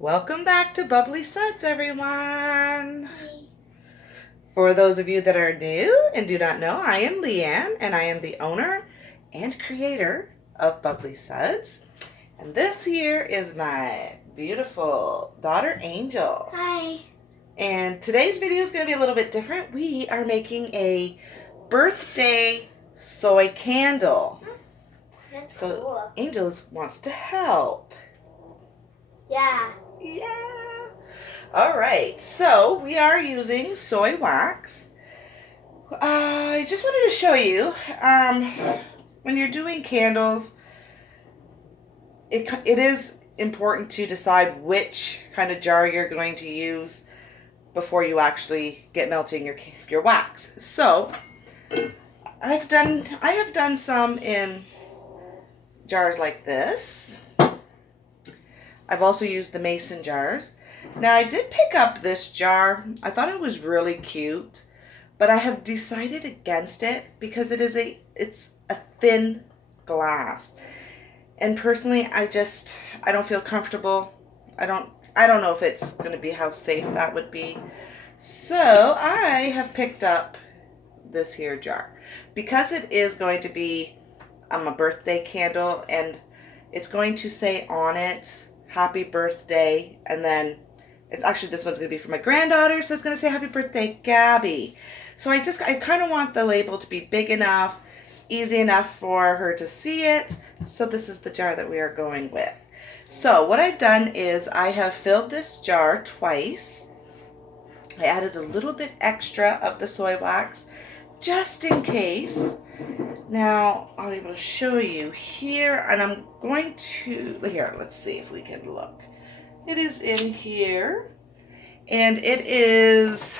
Welcome back to Bubbly Suds, everyone. For those of you that are new and do not know, I am Leanne, and I am the owner and creator of Bubbly Suds. And this here is my beautiful daughter, Angel. Hi. And today's video is going to be a little bit different. We are making a birthday soy candle. That's So cool. Angel wants to help. Yeah. Yeah. All right. So we are using soy wax. I just wanted to show you when you're doing candles, it is important to decide which kind of jar you're going to use before you actually get melting your wax. So I have done some in jars like this. I've also used the mason jars. Now I did pick up this jar. I thought it was really cute, but I have decided against it because it's a thin glass. And personally, I don't feel comfortable. I don't know if it's going to be how safe that would be. So I have picked up this here jar because it is going to be a birthday candle, and it's going to say on it happy birthday, and then it's actually, this one's going to be for my granddaughter, so it's going to say happy birthday, Gabby. So I kind of want the label to be big enough, easy enough for her to see it. So this is the jar that we are going with. So what I've done is I have filled this jar twice. I added a little bit extra of the soy wax just in case. Now I'll be able to show you here, and I'm going to, here, let's see if we can look. It is in here, and it is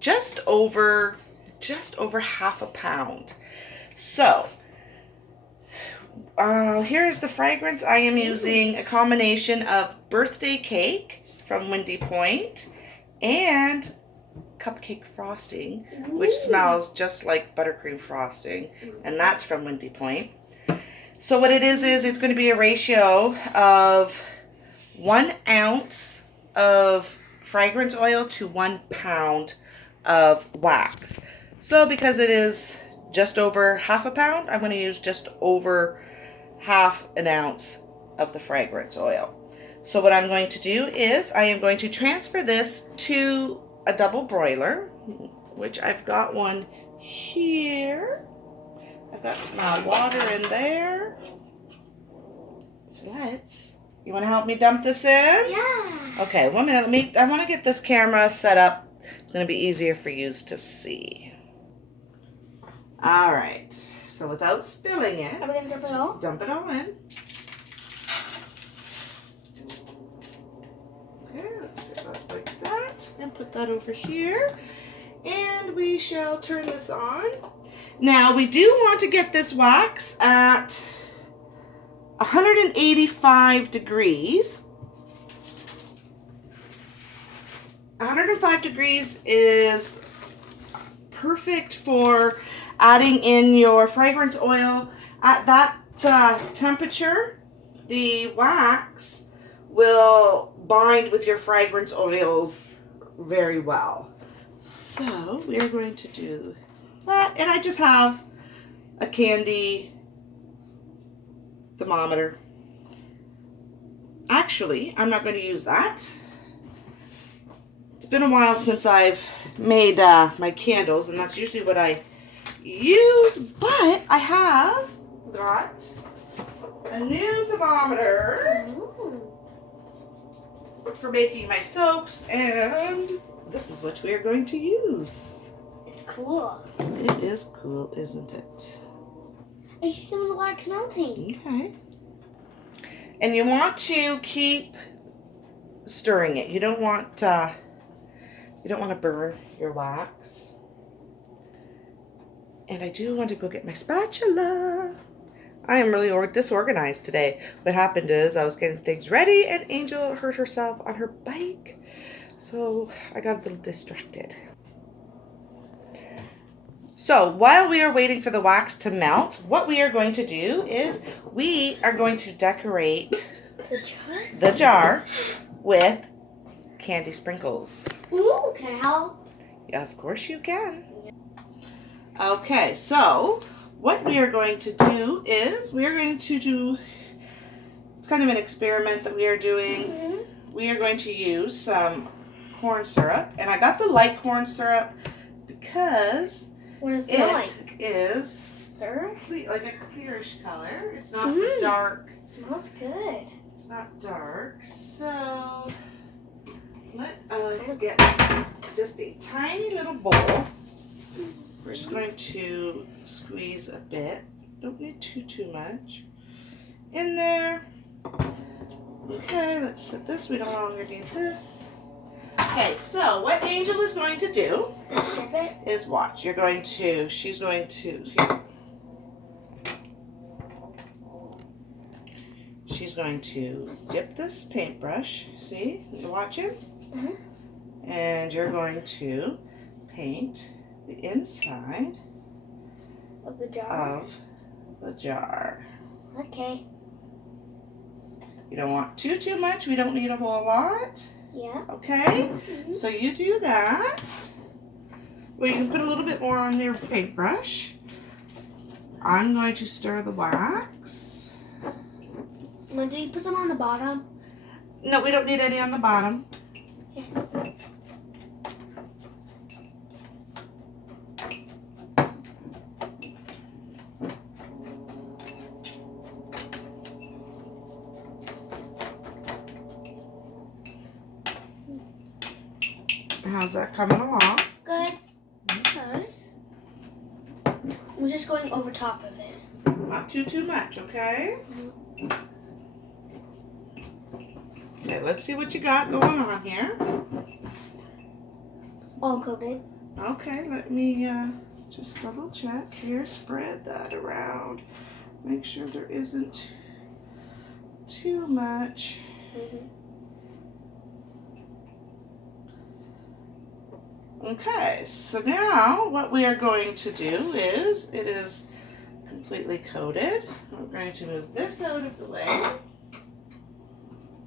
just over half a pound. So here's the fragrance. I am using a combination of birthday cake from Windy Point and cupcake frosting, which smells just like buttercream frosting, and that's from Windy Point. So what it is it's going to be a ratio of 1 ounce of fragrance oil to 1 pound of wax. So because it is just over half a pound, I'm going to use just over half an ounce of the fragrance oil. So what I'm going to do is I am going to transfer this to a double broiler, which I've got one here. I've got my water in there. So you want to help me dump this in? Yeah. Okay, 1 minute. I want to get this camera set up. It's going to be easier for you to see. All right. So without spilling it, Are we going to dump it all? dump it all in. Okay, let's do that like that, and put that over here. And we shall turn this on. Now, we do want to get this wax at 185 degrees. 105 degrees is perfect for adding in your fragrance oil. At that temperature, the wax will bind with your fragrance oils very well. So we are going to do that, and I just have a candy thermometer. Actually, I'm not going to use that. It's been a while since I've made my candles, and that's usually what I use, but I have got a new thermometer for making my soaps, and this is what we are going to use. It's cool. It is cool, isn't it? I see some of the wax melting. Okay. And you want to keep stirring it. You don't want to burn your wax. And I do want to go get my spatula. I am really disorganized today. What happened is I was getting things ready, and Angel hurt herself on her bike. So I got a little distracted. So while we are waiting for the wax to melt, what we are going to do is we are going to decorate The jar? the jar with candy sprinkles. Ooh, can I help? Yeah, of course you can. Okay, so what we are going to do is we are going to do, it's kind of an experiment that we are doing. Mm-hmm. We are going to use some corn syrup, and I got the light corn syrup because What is it like? it is Syrup? like a clearish color. It's not the Mm. dark. Smells good. It's not dark. So let us get just a tiny little bowl. We're just going to squeeze a bit. Don't need too much in there. Okay, let's set this. We no longer need this. Okay, so what Angel is going to do Dip it. is watch. She's going to, here. She's going to dip this paintbrush. See, you watching? Mhm. And you're going to paint the inside Of the jar. of the jar. Okay. You don't want too much. We don't need a whole lot. Yeah. Okay? Mhm. So you do that. Well, you can put a little bit more on your paintbrush. I'm going to stir the wax. Well, do you put some on the bottom? No, we don't need any on the bottom. Okay. How's that coming along? Good. Okay. I'm just going over top of it. Not too much, okay? Okay, let's see what you got going on here. It's all coated. Okay, let me just double check here. Spread that around. Make sure there isn't too much. Mm-hmm. Okay, so now what we are going to do is, it is completely coated. We're going to move this out of the way.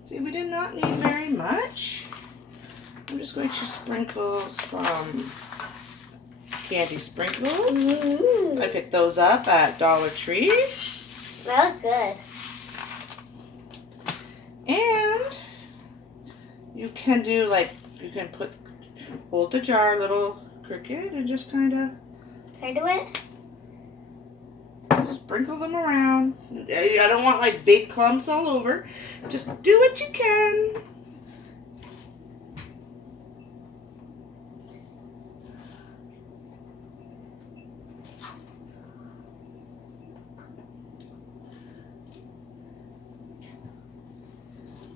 See, we did not need very much. I'm just going to sprinkle some candy sprinkles. Ooh. I picked those up at Dollar Tree. They look good. And you can do like, you can hold the jar a little crooked and just kind of Can I do it? sprinkle them around. I don't want like big clumps all over. Just do what you can.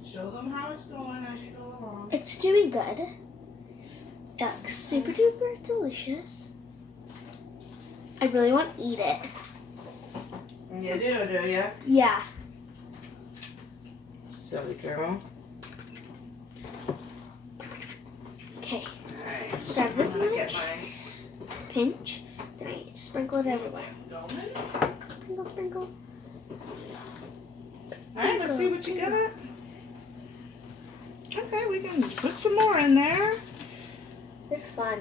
Show them how it's going as you go along. It's doing good. It looks super duper delicious. I really want to eat it. You do you? Yeah. Silly girl. Okay. Alright, Grab this I'm gonna get much. my Pinch. Then I sprinkle it everywhere. going. Sprinkle, sprinkle. Alright, let's see what you got. Okay, we can put some more in there. It's fun.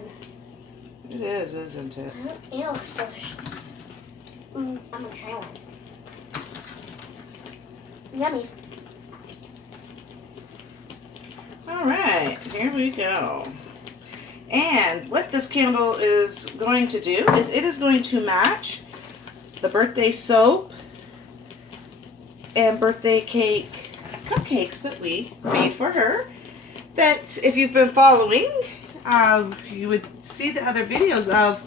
It is, isn't it? And it looks delicious. I'm gonna try one. Yummy. Alright, here we go. And what this candle is going to do is it is going to match the birthday soap and birthday cake cupcakes that we made for her. That if you've been following, you would see the other videos of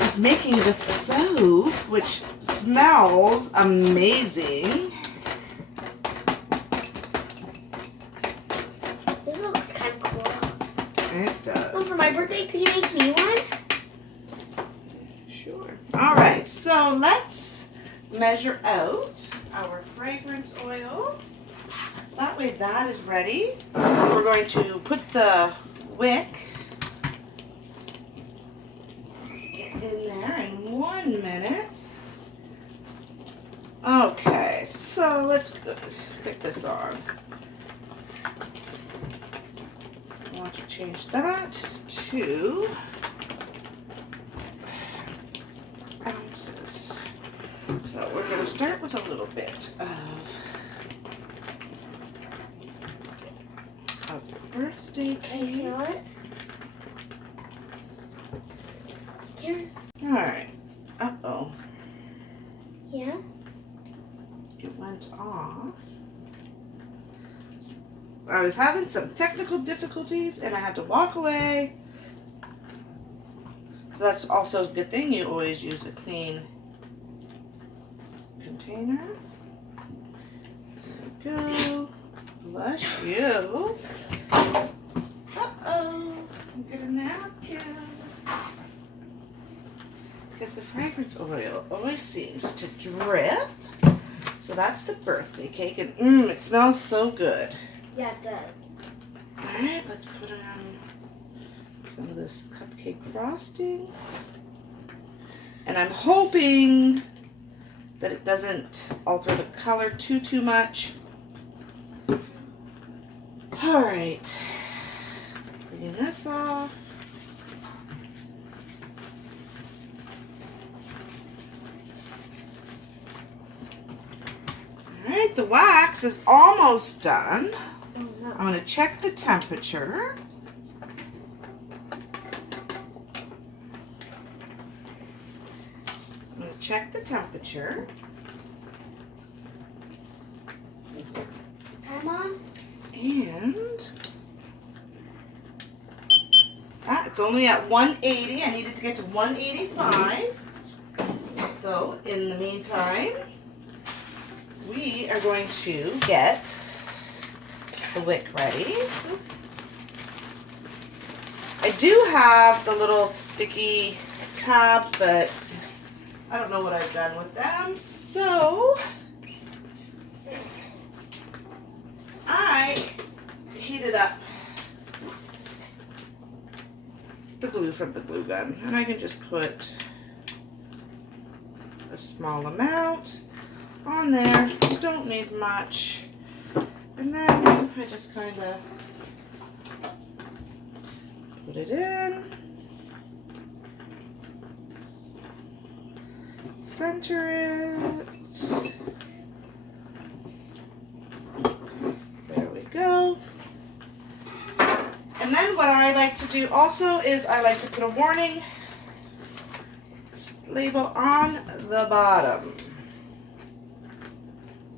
us making the soap, which smells amazing. This looks kind of cool. It does. Oh, for my birthday, could you make me one? Sure. All right, so let's measure out our fragrance oil. That way that is ready. We're going to put the wick in there in 1 minute. Okay, so let's get this on. want to change that to ounces. So we're going to start with a little bit of the birthday Can you cake. smell it? Karen? All right. Uh-oh. Yeah? It went off. I was having some technical difficulties and I had to walk away. So that's also a good thing. You always use a clean container. There we go. Bless you. Uh-oh. Get a napkin. Because the fragrance oil always seems to drip. So that's the birthday cake, and it smells so good. Yeah, it does. Alright, let's put on some of this cupcake frosting. And I'm hoping that it doesn't alter the color too much. Alright, cleaning this off. Alright, the wax is almost done. Oh, no. I'm going to check the temperature. I'm going to check the temperature. Hi, Mom? And it's only at 180. I needed to get to 185. So in the meantime, we are going to get the wick ready. I do have the little sticky tabs, but I don't know what I've done with them. So I heated up the glue from the glue gun, and I can just put a small amount on there. Don't need much. And then I just kind of put it in, center it. There we go. And then what I like to do also is I like to put a warning label on the bottom.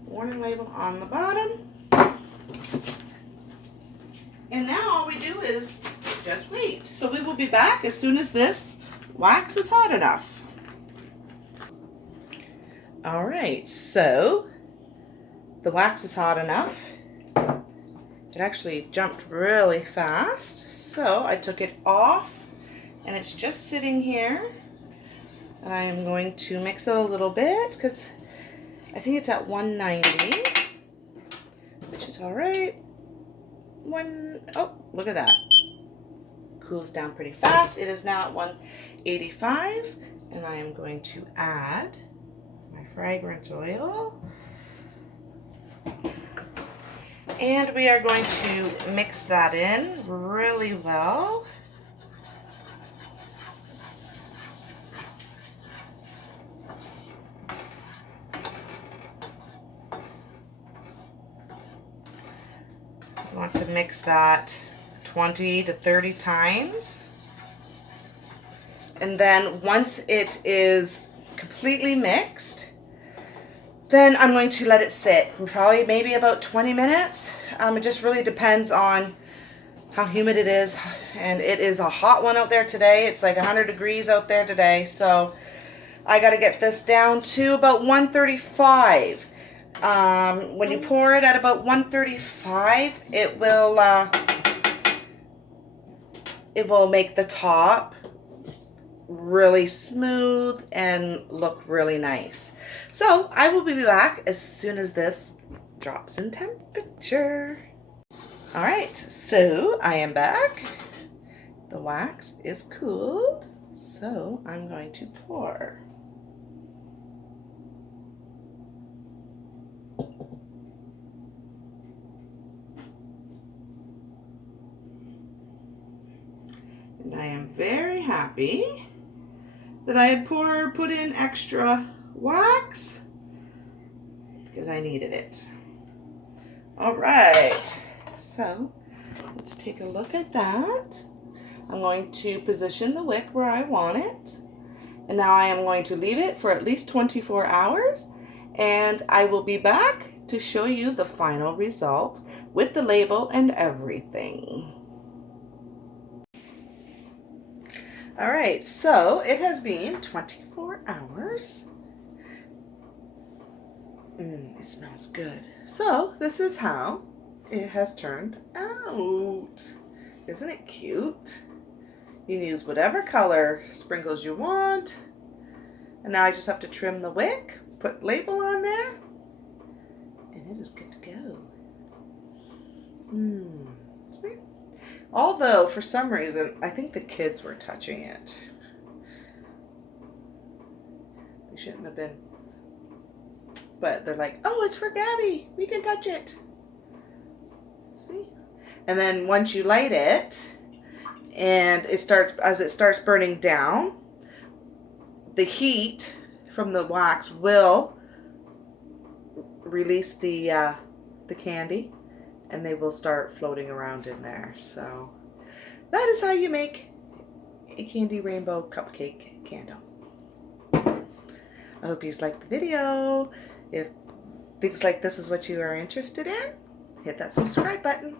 Warning label on the bottom. And now all we do is just wait. So we will be back as soon as this wax is hot enough. All right, so the wax is hot enough. It actually jumped really fast. So I took it off and it's just sitting here. And I am going to mix it a little bit because I think it's at 190, which is all right. Oh, look at that. Cools down pretty fast. It is now at 185, and I am going to add my fragrance oil. And we are going to mix that in really well. You want to mix that 20 to 30 times. And then once it is completely mixed, then I'm going to let it sit. Probably maybe about 20 minutes. It just really depends on how humid it is. And it is a hot one out there today. It's like 100 degrees out there today. So I got to get this down to about 135. When you pour it at about 135, it will make the top really smooth and look really nice. So I will be back as soon as this drops in temperature. All right, so I am back. The wax is cooled, so I'm going to pour. And I am very happy that I had put in extra wax because I needed it. All right, so let's take a look at that. I'm going to position the wick where I want it. And now I am going to leave it for at least 24 hours. And I will be back to show you the final result with the label and everything. All right, so it has been 24 hours. It smells good. So this is how it has turned out. Isn't it cute? You can use whatever color sprinkles you want. And now I just have to trim the wick, put label on there, and it is good to go. See? Although, for some reason, I think the kids were touching it. They shouldn't have been. But they're like, oh, it's for Gabby. We can touch it. See? And then once you light it, and as it starts burning down, the heat from the wax will release the candy, and they will start floating around in there. So that is how you make a candy rainbow cupcake candle. I hope you liked the video. If things like this is what you are interested in, hit that subscribe button.